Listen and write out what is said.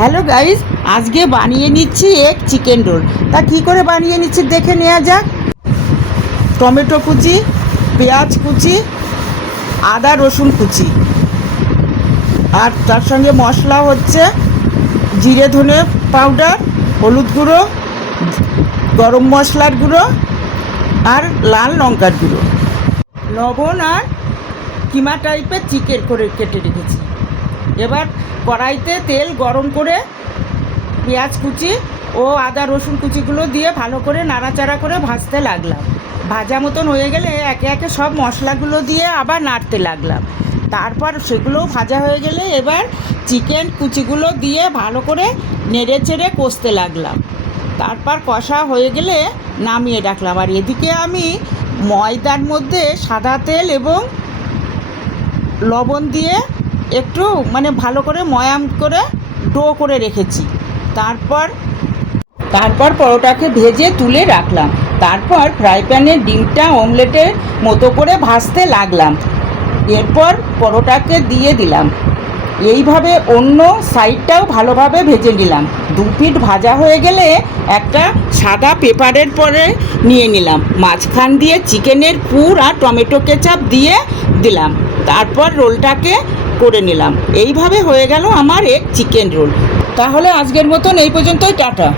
Hello guys, আজকে বানিয়ে নিচ্ছি এক চিকেন রোল। তা কী করে বানিয়ে নিচ্ছি দেখে নেওয়া যাক। টমেটো কুচি, পেঁয়াজ কুচি, আদা রসুন কুচি, আর তার সঙ্গে মশলা হচ্ছে জিরে ধনে পাউডার, হলুদ গুঁড়ো, গরম মশলার গুঁড়ো আর লাল লঙ্কার গুঁড়ো, লবণ আর কিমা টাইপের চিকেন করে কেটে রেখেছি। এবার কড়াইতে তেল গরম করে পেঁয়াজ কুচি ও আদা রসুন কুচিগুলো দিয়ে ভালো করে নাড়াচাড়া করে ভাজতে লাগলাম। ভাজা মতন হয়ে গেলে একে একে সব মশলাগুলো দিয়ে আবার নাড়তে লাগলাম। তারপর সেগুলোও ভাজা হয়ে গেলে এবার চিকেন কুচিগুলো দিয়ে ভালো করে নেড়ে চেড়ে কষতে লাগলাম। তারপর কষা হয়ে গেলে নামিয়ে রাখলাম। আর এদিকে আমি ময়দার মধ্যে সাদা তেল এবং লবণ দিয়ে একটু ভালো করে ময়াম করে ডো করে রেখেছি। তারপর পরোটাকে ভেজে তুলে রাখলাম। তারপর ফ্রাই প্যানে ডিমটা অমলেটের মতো করে ভাজতে লাগলাম। এরপর পরোটাকে দিয়ে দিলাম। এইভাবে অন্য সাইডটাও ভালোভাবে ভেজে নিলাম। 2 পিঠ ভাজা হয়ে গেলে একটা সাদা পেপারের পরে নিয়ে নিলাম। মাঝখান দিয়ে চিকেনের পুর আর টমেটো কেচাপ দিয়ে দিলাম। তারপর রোলটাকে করে নিলাম। এইভাবে হয়ে গেল আমার এক চিকেন রোল। তাহলে আজকের মতন এই পর্যন্তই, টাটা।